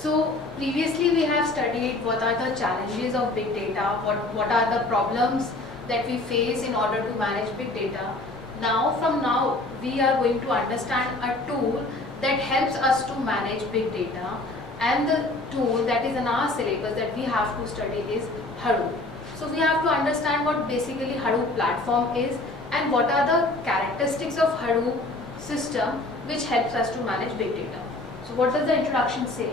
So previously we have studied what are the challenges of big data, what are the problems that we face in order to manage big data. From now we are going to understand a tool that helps us to manage big data, and the tool that is in our syllabus that we have to study is Hadoop. So we have to understand what basically Hadoop platform is and what are the characteristics of Hadoop system which helps us to manage big data. So what does the introduction say?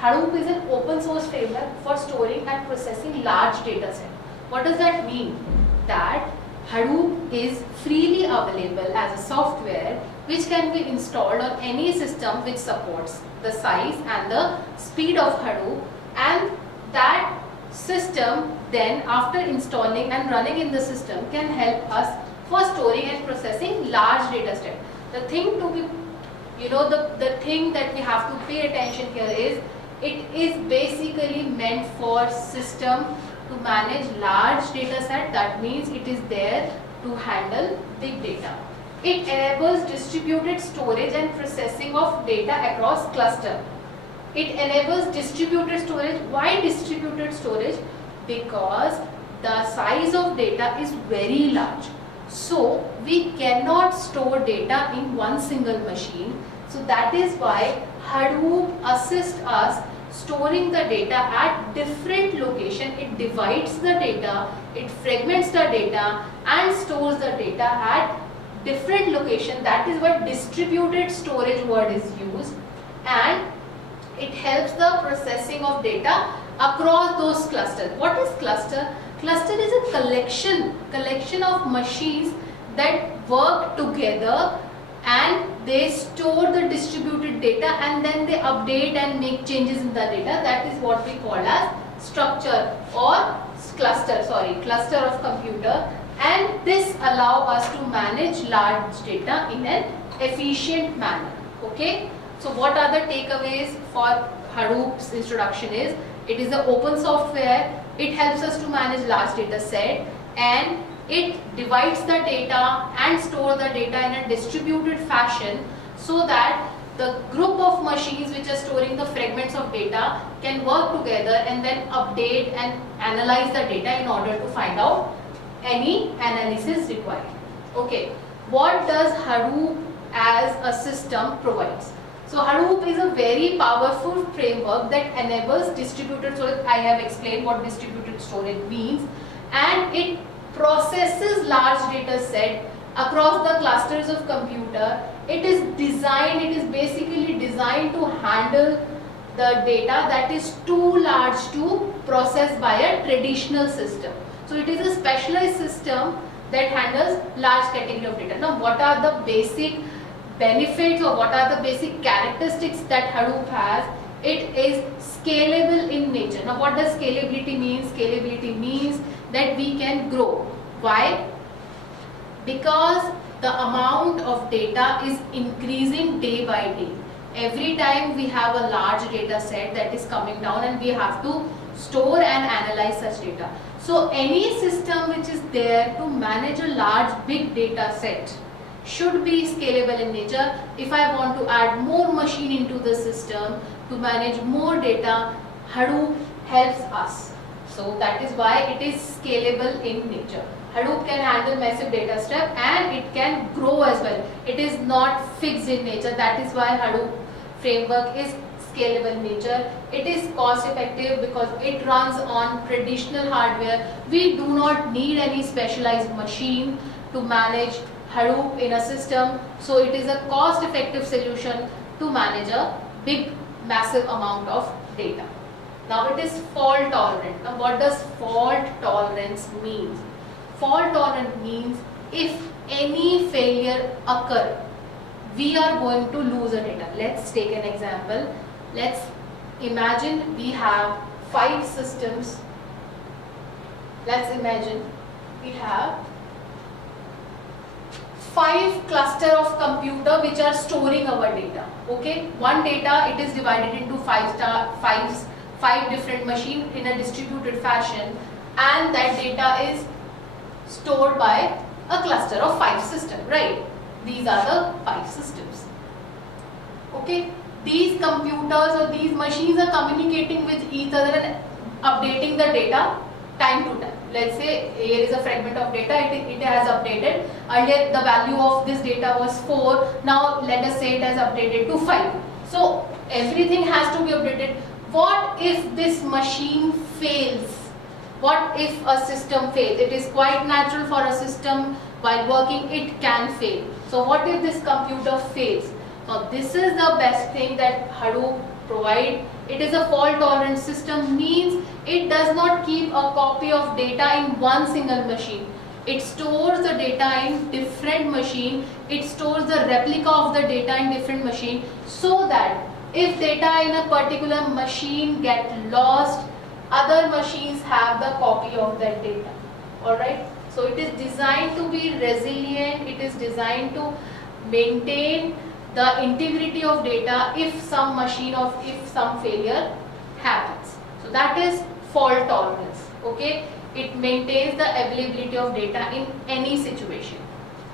Hadoop is an open source framework for storing and processing large data sets. What does that mean? That Hadoop is freely available as a software which can be installed on any system which supports the size and the speed of Hadoop, and that system then after installing and running in the system can help us for storing and processing large data sets. The thing to be, the thing that we have to pay attention here is it is basically meant for system to manage large data set. That means it is there to handle big data. It enables distributed storage and processing of data across cluster. It enables distributed storage. Why distributed storage? Because the size of data is very large. So we cannot store data in one single machine. So that is why Hadoop assists us storing the data at different location. It divides the data, it fragments the data and stores the data at different location. That is what distributed storage word is used, and it helps the processing of data across those clusters. What is cluster? Cluster is a collection of machines that work together and they store the distributed data and then they update and make changes in the data. That is what we call as structure or cluster of computer, and this allow us to manage large data in an efficient manner. Okay, so what are the takeaways for Hadoop's introduction is it is an open software, it helps us to manage large data set, and it divides the data and store the data in a distributed fashion so that the group of machines which are storing the fragments of data can work together and then update and analyze the data in order to find out any analysis required. Okay, what does Hadoop as a system provides? So Hadoop is a very powerful framework that enables distributed storage. I have explained what distributed storage means, and it processes large data set across the clusters of computer. It is basically designed to handle the data that is too large to process by a traditional system. So it is a specialized system that handles large category of data. Now what are the basic benefits or what are the basic characteristics that Hadoop has? It is scalable in nature. Now what does scalability mean? Scalability means that we can grow. Why? Because the amount of data is increasing day by day. Every time we have a large data set that is coming down and we have to store and analyze such data. So any system which is there to manage a large big data set should be scalable in nature. If I want to add more machine into the system to manage more data, Hadoop helps us. So that is why it is scalable in nature. Hadoop can handle massive data set and it can grow as well. It is not fixed in nature. That is why Hadoop framework is scalable in nature. It is cost effective because it runs on traditional hardware. We do not need any specialized machine to manage Hadoop in a system. So it is a cost effective solution to manage a big massive amount of data. Now it is fault tolerant. Now what does fault tolerance mean? Fault tolerant means if any failure occur, we are going to lose a data. Let's take an example. Let's imagine we have 5 systems. Let's imagine we have 5 cluster of computer which are storing our data. Okay, one data, it is divided into 5 different machines in a distributed fashion, and that data is stored by a cluster of 5 systems, right? These are the 5 systems. Okay, these computers or these machines are communicating with each other and updating the data time to time. Let's say here is a fragment of data, it has updated. Earlier the value of this data was 4, now let us say it has updated to 5. So everything has to be updated. What if this machine fails? What if a system fails? It is quite natural for a system while working, it can fail. So what if this computer fails? Now this is the best thing that Hadoop provide. It is a fault tolerant system, means it does not keep a copy of data in one single machine. It stores the data in different machine. It stores the replica of the data in different machine, so that if data in a particular machine get lost, other machines have the copy of that data. Alright, so it is designed to be resilient, it is designed to maintain the integrity of data if some machine or if some failure happens. So that is fault tolerance. Okay, it maintains the availability of data in any situation.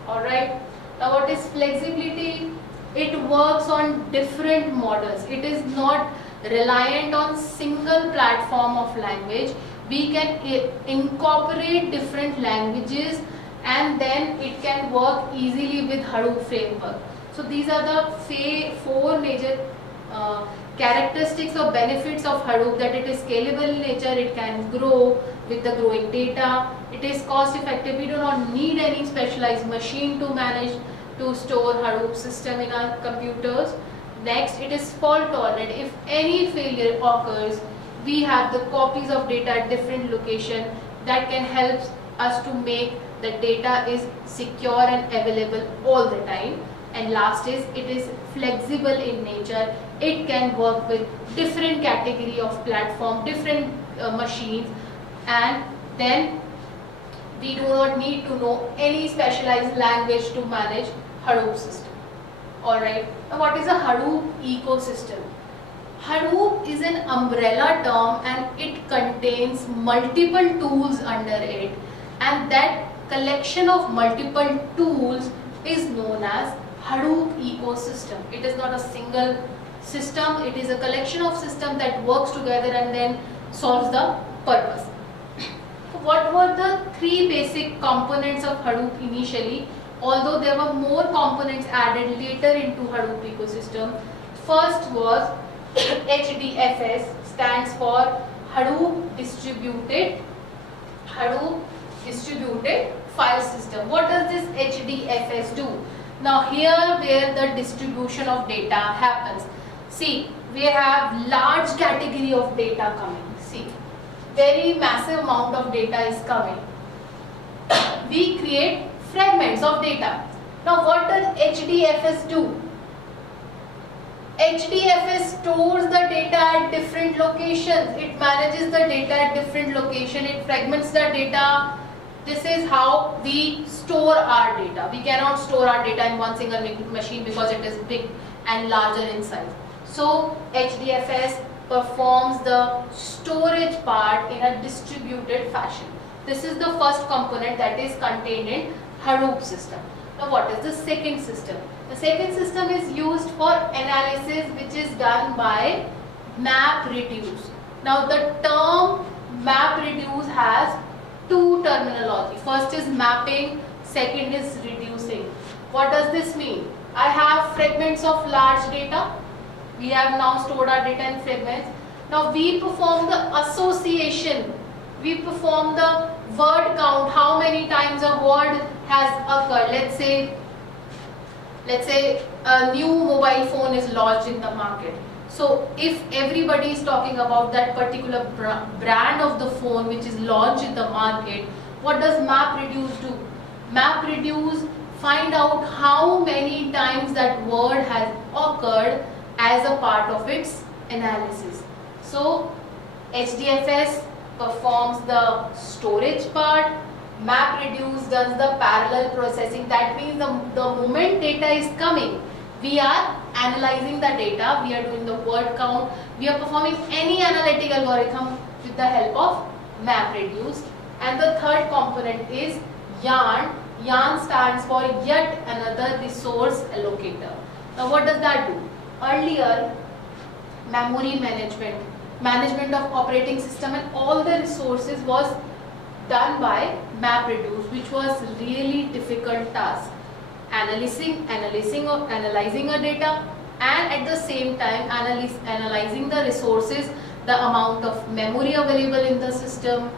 Alright, now what is flexibility? It works on different models. It is not reliant on single platform of language. We can incorporate different languages and then it can work easily with Hadoop framework. So these are the 4 major characteristics or benefits of Hadoop, that it is scalable in nature, it can grow with the growing data, it is cost effective, we do not need any specialized machine to manage to store Hadoop system in our computers. Next, it is fault tolerant. If any failure occurs, we have the copies of data at different location that can help us to make the data is secure and available all the time. And last is, it is flexible in nature. It can work with different category of platform, different machines, and then we do not need to know any specialized language to manage Hadoop system. Alright, now what is a Hadoop ecosystem? Hadoop is an umbrella term and it contains multiple tools under it, and that collection of multiple tools is known as Hadoop ecosystem. It is not a single system, it is a collection of systems that works together and then solves the purpose. So what were the 3 basic components of Hadoop initially? Although there were more components added later into Hadoop ecosystem. First was HDFS, stands for Hadoop Distributed File System. What does this HDFS do? Now here where the distribution of data happens. See, we have large category of data coming. See, very massive amount of data is coming. We create fragments of data. Now what does HDFS do? HDFS stores the data at different locations. It manages the data at different locations. It fragments the data. This is how we store our data. We cannot store our data in one single machine because it is big and larger in size. So HDFS performs the storage part in a distributed fashion. This is the first component that is contained in Hadoop system. Now what is the second system? The second system is used for analysis, which is done by MapReduce. Now the term MapReduce has 2 terminology. First is mapping, second is reducing. What does this mean? I have fragments of large data. We have now stored our data in fragments. Now we perform the association. We perform the word count, how many times a word has occurred. Let's say a new mobile phone is launched in the market. So if everybody is talking about that particular brand of the phone which is launched in the market, what does MapReduce do? MapReduce find out how many times that word has occurred as a part of its analysis. So HDFS performs the storage part, MapReduce does the parallel processing. That means the moment data is coming, we are analyzing the data, we are doing the word count, we are performing any analytic algorithm with the help of MapReduce. And the third component is YARN. YARN stands for yet another resource allocator. Now what does that do? Earlier memory management, management of operating system, and all the resources was done by MapReduce, which was really difficult task. Analyzing a data, and at the same time analyzing the resources, the amount of memory available in the system,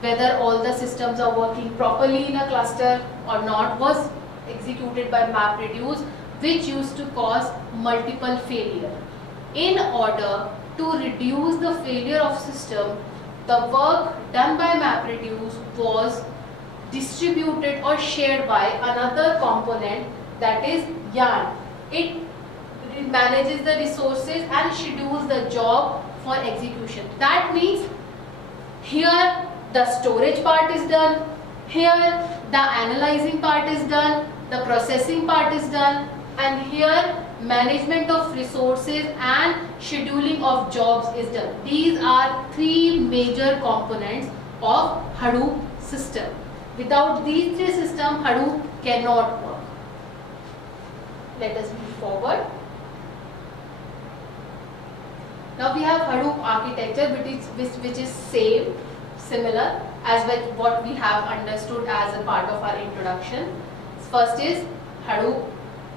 whether all the systems are working properly in a cluster or not, was executed by MapReduce, which used to cause multiple failure. In order to reduce the failure of system, the work done by MapReduce was distributed or shared by another component, that is Yarn. It manages the resources and schedules the job for execution. That means here the storage part is done, here the analyzing part is done, the processing part is done, and here management of resources and scheduling of jobs is done. These are three major components of Hadoop system. Without these three systems, Hadoop cannot work. Let us move forward. Now we have Hadoop architecture, which is similar as with what we have understood as a part of our introduction. First is Hadoop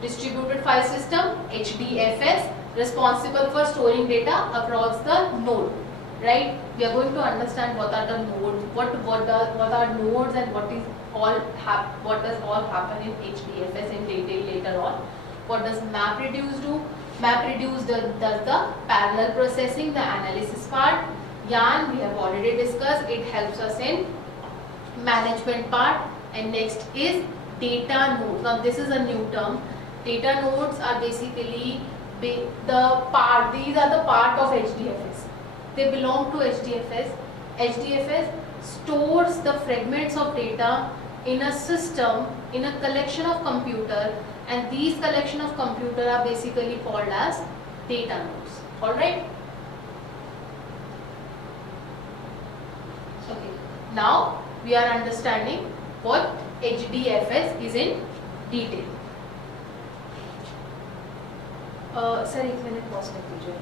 Distributed File System, HDFS, responsible for storing data across the node. Right? We are going to understand what are the nodes, what are nodes, and what does all happen in HDFS in detail later on. What does MapReduce do? MapReduce does the parallel processing, the analysis part. Yarn we have already discussed. It helps us in management part. And next is data nodes. Now this is a new term. Data nodes are basically these are the part of HDFS. They belong to HDFS. HDFS stores the fragments of data in a system, in a collection of computer, and these collection of computer are basically called as data nodes. Alright? Okay. Now we are understanding what HDFS is in detail. Sir एक minute pause कर दीजिए.